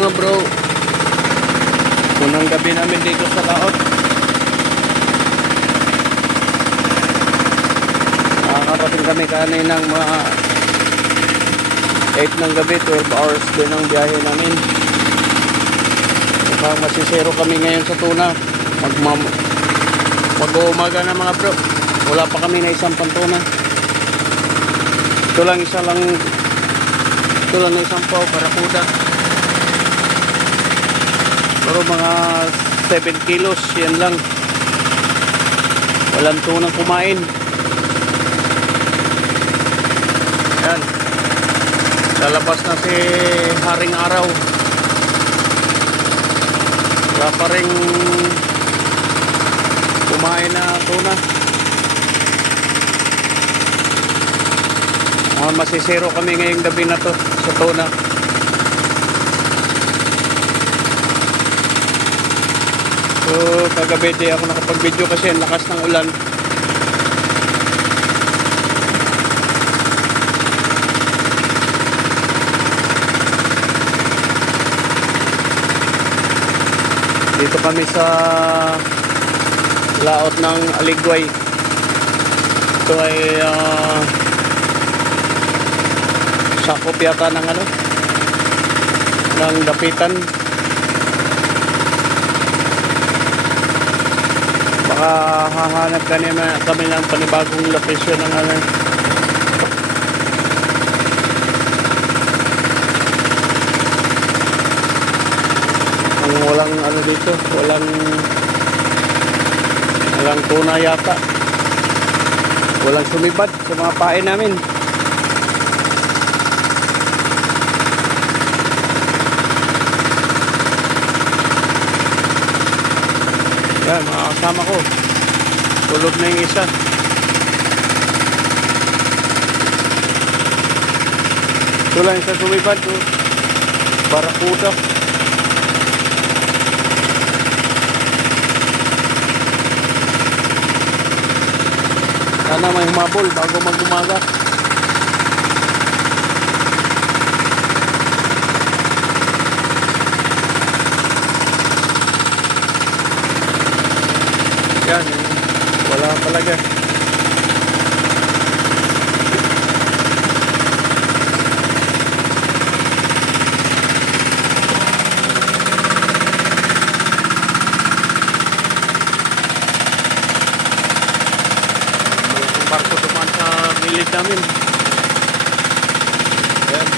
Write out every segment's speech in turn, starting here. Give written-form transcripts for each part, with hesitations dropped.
mga bro, unang gabi namin dito sa laot. Nakakarating kami kaninang mga 8 ng gabi, 12 hours din ang biyahe namin. Mukhang masisero kami ngayon sa tuna. Mag-uumaga na mga bro, wala pa kami na isang pantuna. Ito lang na isang pao, barakuda. Pero mga 7 kilos, yan lang. Walang tunang kumain. Yan. Lalabas na si Haring Araw. Wala pa rin kumain na tuna. Masisero kami ngayong gabi na to sa tuna. So kagabi di ako nakapag-video kasi ang lakas ng ulan. Dito kami sa laot ng Aligway. Ito ay sakop yata ng ng Dapitan. Baka hahanap kami ng panibagong location ng ang walang dito, walang tuna yata. Walang sumibad sa mga pain namin. Yan, mga kasama ko. Tulog na yung isa. Ito lang isa sumibad. Barakuda. Sana may humabol bago mag-umaga. Yan, wala talaga. Malaking barko dumaan sa gilid namin. Yan.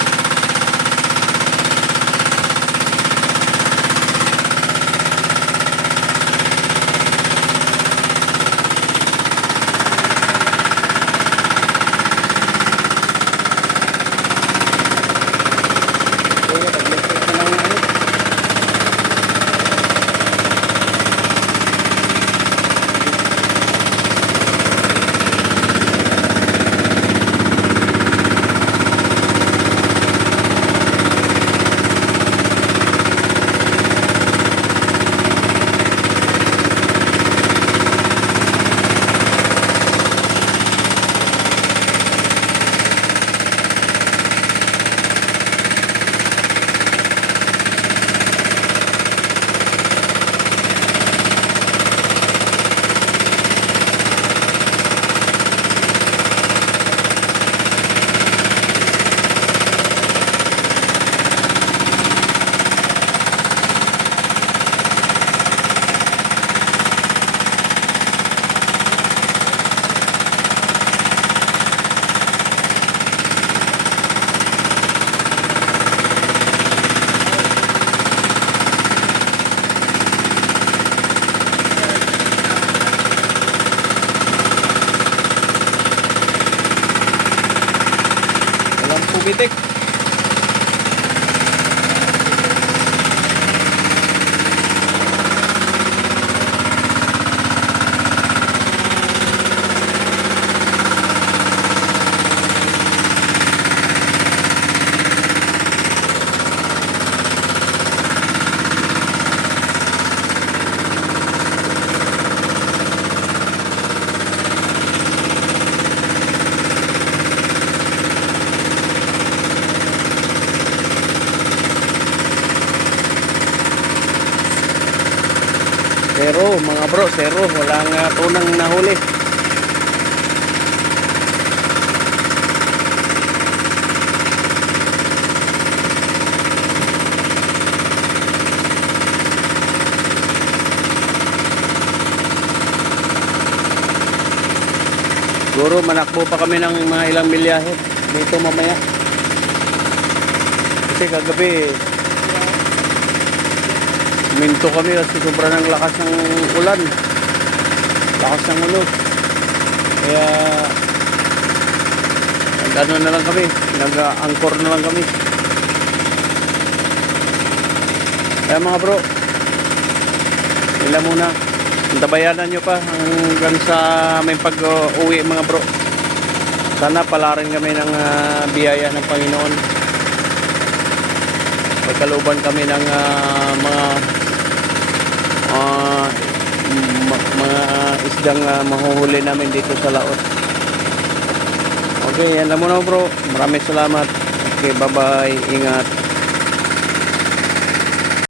Pumitik. Zero mga bro, zero. Walang tunang nahuli. Siguro manakbo pa kami ng mga ilang milyahe dito mamaya. Kasi kagabi minto kami kasi sobrang ng lakas ng ulan. Lakas ng ulo. Kaya nag-ano na lang kami, nag-anchor na lang kami. Kaya mga bro, sila muna. Tabayanan nyo pa hanggang sa may pag-uwi mga bro. Sana palarin kami ng biyaya ng Panginoon. Pagkalooban kami ng mga isdang mahuhuli namin dito sa laot. Okay, yan lang muna bro. Maraming salamat. Okay, bye bye. Ingat.